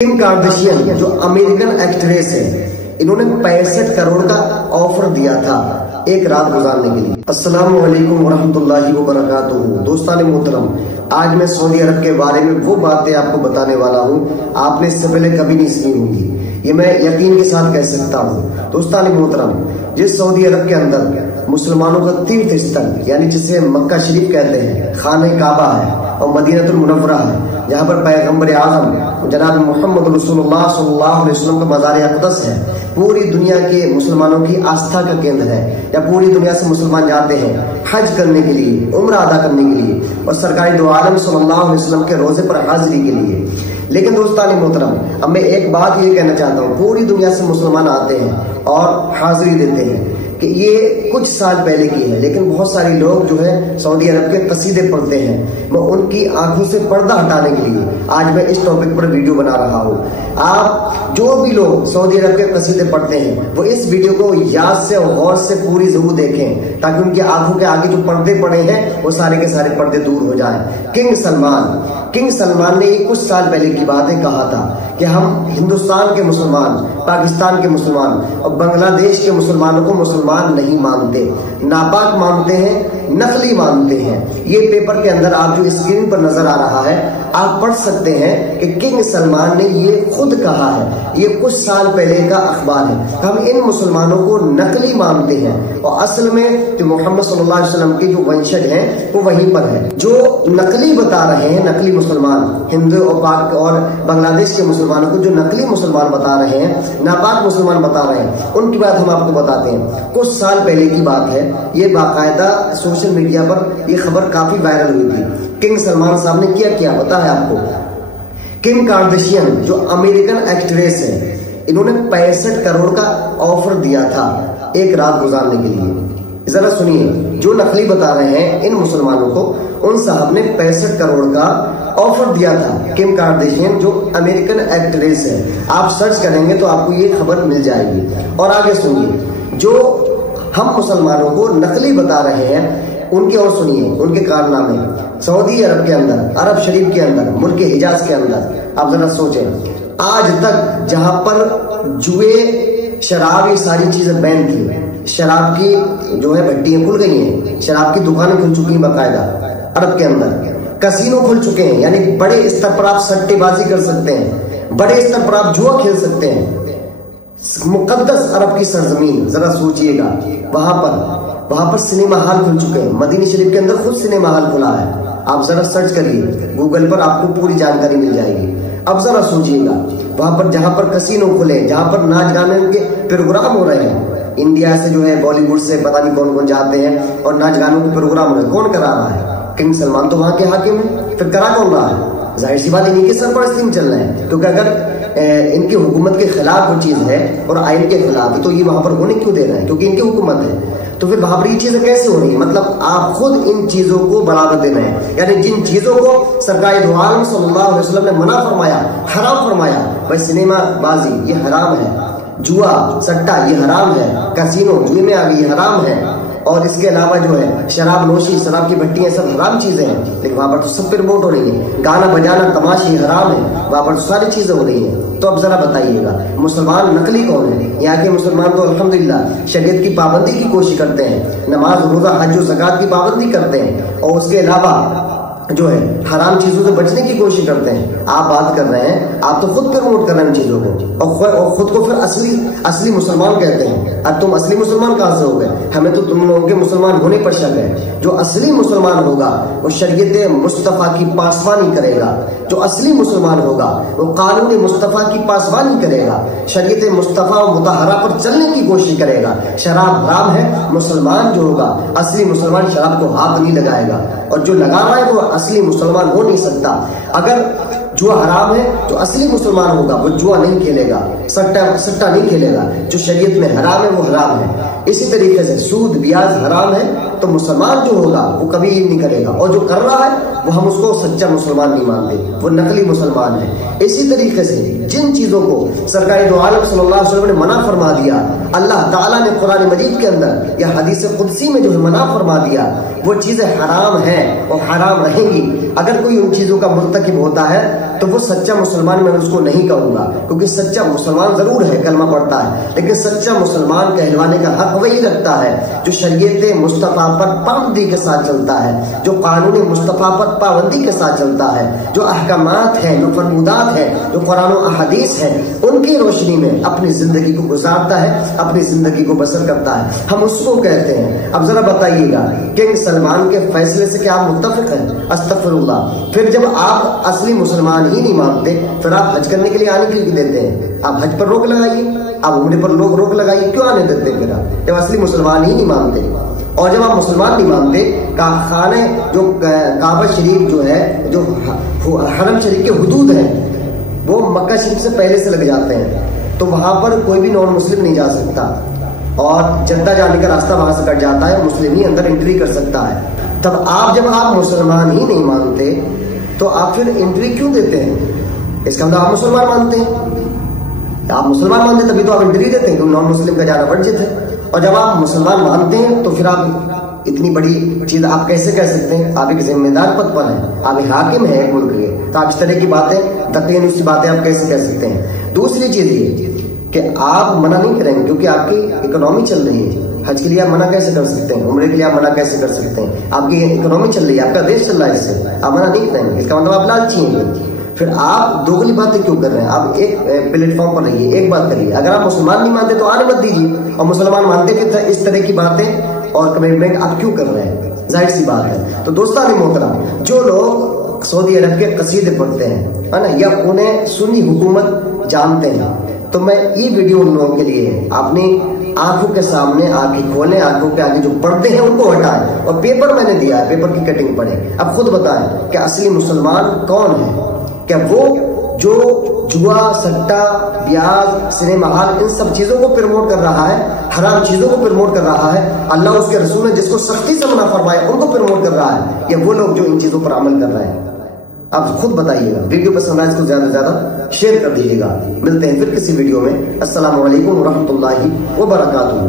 Kim Kardashian जो American actress है, इन्होंने 65 करोड़ का ऑफर दिया था एक रात गुजारने के लिए। अस्सलामु अलैकुम वरहमतुल्लाहि वबरकातुहू। दोस्तान मोहतरम, आज मैं सऊदी अरब के बारे में वो बातें आपको बताने वाला हूँ आपने इससे पहले कभी नहीं सुनी होंगी, ये मैं यकीन के साथ कह सकता हूँ। दोस्तान मोहतरम, जिस सऊदी अरब के अंदर मुसलमानों का तीर्थ स्थल यानी जिसे मक्का शरीफ कहते हैं, खाने काबा है और मदीनतुल मुनव्वरा है, जहाँ पर पैगंबर आज़म जनाब मोहम्मद रसूलुल्लाह सल्लल्लाहु अलैहि वसल्लम का मज़ार अक़दस है, पूरी दुनिया के मुसलमानों की आस्था का केंद्र है, या पूरी दुनिया से मुसलमान जाते हैं हज करने के लिए, उम्रा अदा करने के लिए और सरकारी दो आलम सल्लल्लाहु अलैहि वसल्लम के रोजे पर हाजिरी के लिए। लेकिन दोस्तान मोहतरम, अब मैं एक बात ये कहना चाहता हूँ, पूरी दुनिया से मुसलमान आते हैं और हाजिरी देते हैं कि ये कुछ साल पहले की है, लेकिन बहुत सारे लोग जो है सऊदी अरब के कसीदे पढ़ते हैं। मैं उनकी आंखों से पर्दा हटाने के लिए आज मैं इस टॉपिक पर वीडियो बना रहा हूँ। आप जो भी लोग सऊदी अरब के कसीदे पढ़ते हैं वो इस वीडियो को याद से और गौर से पूरी जरूर देखें, ताकि उनकी आंखों के आगे जो पर्दे पड़े हैं वो सारे के सारे पर्दे दूर हो जाए। किंग सलमान ने कुछ साल पहले की बातें कहा था कि हम हिंदुस्तान के मुसलमान, पाकिस्तान के मुसलमान और बांग्लादेश के मुसलमानों को मुसलमान नहीं मानते, नापाक मानते हैं, नकली मानते हैं। ये पेपर के अंदर आप जो स्क्रीन पर नजर आ रहा है आप पढ़ सकते हैं कि किंग सलमान ने ये खुद कहा है, ये कुछ साल पहले का अखबार है। हम इन मुसलमानों को नकली मानते हैं और असल में जो मोहम्मद सल्लल्लाहु अलैहि वसल्लम के जो वंशज हैं वो वहीं पर है। जो नकली बता रहे हैं, नकली मुसलमान, हिंदू और पाक और बांग्लादेश के मुसलमानों को जो नकली मुसलमान बता रहे हैं, नापाक मुसलमान बता रहे हैं, उनकी बात हम आपको बताते हैं। कुछ साल पहले की बात है, ये बाकायदा सोशल मीडिया पर ये खबर काफी वायरल हुई थी। किंग सलमान साहब ने क्या पता है आपको? किम कार्दाशियन जो अमेरिकन एक्ट्रेस है, इन्होंने 65 करोड़ का ऑफर दिया था एक रात गुजारने के लिए। जरा सुनिए, जो नकली बता रहे हैं इन मुसलमानों को, उन साहब ने 65 करोड़ का ऑफर दिया था। किम कार्दाशियन जो अमेरिकन एक्ट्रेस है, आप सर्च करेंगे तो आपको ये खबर मिल जाएगी। और आगे सुनिए, जो हम मुसलमानों को नकली बता रहे हैं उनके और सुनिए, उनके कारनामे। सऊदी अरब के अंदर, अरब शरीफ के अंदर, मुल्क हिजाज के अंदर, आप जरा सोचें, आज तक जहां पर जुए, शराब, ये सारी चीजें बैन थी, शराब की जो है भट्टियां खुल गई हैं, शराब की दुकानें खुल चुकी हैं बाकायदा अरब के अंदर, कसीनो खुल चुके हैं, यानी बड़े स्तर पर आप सट्टेबाजी कर सकते हैं, बड़े स्तर पर आप जुआ खेल सकते हैं। मुकद्दस अरब की सरजमीन, जरा सोचिएगा, वहां पर सिनेमा हॉल खुल चुके हैं। मदीना शरीफ के अंदर खुद सिनेमा हॉल खुला है, आप जरा सर्च करिए गूगल पर, आपको पूरी जानकारी मिल जाएगी। अब जरा सोचिएगा, वहां पर जहां पर कसीनो खुले, जहां पर नाच गाने के प्रोग्राम हो रहे हैं, इंडिया से जो है बॉलीवुड से पता नहीं कौन कौन जाते हैं और नाच गानों के प्रोग्राम हो रहे हैं, कौन करा रहा है? किंग सलमान तो वहां के हाकिम है, फिर करा कौन रहा है? जाहिर सी बात इन्हीं के सरपरस्ती में चल रहे हैं, क्योंकि अगर इनकी हुकूमत के खिलाफ वो चीज है और आइन के खिलाफ है तो ये वहां पर होने क्यों दे रहे हैं? क्योंकि इनकी हुकूमत है। तो फिर वहां पर ये चीजें कैसे हो रही है? मतलब आप खुद इन चीजों को बढ़ावा दे रहे हैं, यानी जिन चीजों को सरकारी दो आलम सल्लल्लाहु अलैहि वसल्लम ने मना फरमाया, हराम फरमाया, भाई सिनेमा बाजी ये हराम है, जुआ सट्टा ये हराम है, कैसीनो जुए में आ गई ये हराम है, और इसके अलावा जो है शराब नोशी, शराब की भट्टियां, सब हराम चीजें हैं। लेकिन वहां पर तो सब प्रमोट हो रही है, गाना बजाना, तमाशे हराम है, वहां पर तो सारी चीजें हो रही हैं। तो अब जरा बताइएगा, मुसलमान नकली कौन है? यहाँ के मुसलमान तो अल्हम्दुलिल्लाह शरीयत की पाबंदी की कोशिश करते हैं, नमाज, रोजा, हज और ज़कात की पाबंदी करते हैं, और उसके अलावा जो है हराम चीजों से बचने की कोशिश करते हैं। आप बात कर रहे हैं, आप तो खुद प्रमोट कर रहे हैं चीजों को, और खुद को फिर असली मुसलमान कहते हैं। अब तुम असली मुसलमान कहां से हो गए? हमें तो तुम लोगों के मुसलमान होने पर शक है। जो असली मुसलमान होगा वो शरीयत मुस्तफा की पासवानी करेगा, जो असली मुसलमान होगा वो कानून मुस्तफा की पासवानी करेगा, शरीयत मुस्तफा और मुतहरा पर चलने की कोशिश करेगा। शराब हराम है, मुसलमान जो होगा, असली मुसलमान शराब को हाथ नहीं लगाएगा, और जो लगा रहा है वो असली मुसलमान हो नहीं सकता। अगर जुआ हराम है, जो असली मुसलमान होगा वो जुआ नहीं खेलेगा, सट्टा नहीं खेलेगा, जो शरीयत में हराम है वो हराम है। इसी तरीके से सूद ब्याज हराम है, तो मुसलमान जो होगा वो कभी नहीं करेगा, और जो कर रहा है वो हम उसको सच्चा मुसलमान नहीं मानते, वो नकली मुसलमान है। इसी तरीके से जिन चीजों को सरकारी दो आलम सल्लल्लाहु अलैहि वसल्लम ने मना फरमा दिया, अल्लाह ताला ने कुरान मजीद के अंदर या हदीस कुदसी में जो है मना फरमा दिया, वो चीजें हराम है और हराम रहेंगी। अगर कोई उन चीजों का मुर्तकिब होता है तो वो सच्चा मुसलमान मैं उसको नहीं कहूंगा, क्योंकि सच्चा मुसलमान जरूर है, कलमा पढ़ता है, लेकिन सच्चा मुसलमान कहलवाने का हक वही रखता है जो शरीयत मुस्तफा पर पाबंदी के साथ चलता है, जो कानून मुस्तफा पर पाबंदी के साथ चलता है, जो अहकामात है, जो फरमुदात है, जो कुरान और अहदीस है, उनकी रोशनी में अपनी जिंदगी को गुजारता है, अपनी जिंदगी को बसर करता है, हम उसको कहते हैं। अब जरा बताइएगा किंग सलमान के फैसले से क्या आप मुत्तफिक हैं? अस्तगफिरुल्लाह। फिर जब आप असली मुसलमान ही नहीं मानते, फिर आप हज करने के लिए आने क्यों देते हैं? आप हज पर रोक लगाइए, आप उम्रे पर लोग रोक लगाइए, क्यों आने देते हैं? फिर आप जब असली मुसलमान ही नहीं मानते, और जब आप मुसलमान नहीं मानते, खाने जो काबा शरीफ जो है, जो हरम शरीफ के हुदूद है, वो मक्का शरीफ से पहले से लग जाते हैं, तो वहां पर कोई भी नॉन मुस्लिम नहीं जा सकता, और जद्दा जाने का रास्ता वहां से कट जाता है, मुस्लिम ही अंदर एंट्री कर सकता है। तब जब आप मुसलमान ही नहीं मानते तो आप फिर एंट्री क्यों देते हैं? इसका मतलब आप मुसलमान मानते हैं। आप मुसलमान मानते तभी तो आप एंट्री देते हैं, क्योंकि नॉन मुस्लिम का जाना वर्जित है। और जब आप मुसलमान मानते हैं तो फिर आप इतनी बड़ी चीज आप कैसे कह सकते हैं? आप एक जिम्मेदार पद पर हैं, आप एक हाकिम हैं एक मुल्क के, तो आप इस तरह की बातें, तकरीबन बातें आप कैसे कह सकते हैं? दूसरी चीज ये कि आप मना नहीं करेंगे, क्योंकि आपकी इकोनॉमी चल रही है। हज के लिए आप मना कैसे कर सकते हैं? उम्रे के लिए आप मना कैसे कर सकते हैं? आपकी इकोनॉमी चल रही है, आपका देश चल रहा है, इससे आप मना नहीं करेंगे, इसका मतलब आप लालची हैं। फिर आप दोगली बातें क्यों कर रहे हैं? आप एक प्लेटफॉर्म पर रहिए, एक बात करिए। अगर आप मुसलमान नहीं मानते तो आने मत दीजिए, और मुसलमान मानते फिर इस तरह की बातें और कमिटमेंट आप क्यों कर रहे हैं? जाहिर सी बात है। तो दोस्तान मोहतरम, जो लोग सऊदी अरब के कसीदे पढ़ते हैं, है ना, या उन्हें सुन्नी हुकूमत जानते हैं, तो मैं ये वीडियो उन लोगों के लिए है। अपनी आंखों के सामने आंखें खोलें, आंखों के आगे जो पर्दे हैं उनको हटाएं, और पेपर मैंने दिया है, पेपर की कटिंग पढ़ें। अब खुद बताएं कि असली मुसलमान कौन है? क्या वो जो जुआ, सट्टा, ब्याज, सिनेमा हॉल, इन सब चीजों को प्रमोट कर रहा है, हराम चीजों को प्रमोट कर रहा है, अल्लाह उसके रसूल ने जिसको सख्ती से मना फरमाया उनको प्रमोट कर रहा है, या वो लोग जो इन चीजों पर अमल कर रहे हैं? आप खुद बताइएगा। वीडियो पसंद आए इसको ज्यादा से ज्यादा शेयर कर दीजिएगा। मिलते हैं फिर किसी वीडियो में। अस्सलामु अलैकुम व रहमतुल्लाहि व बरकातुहू।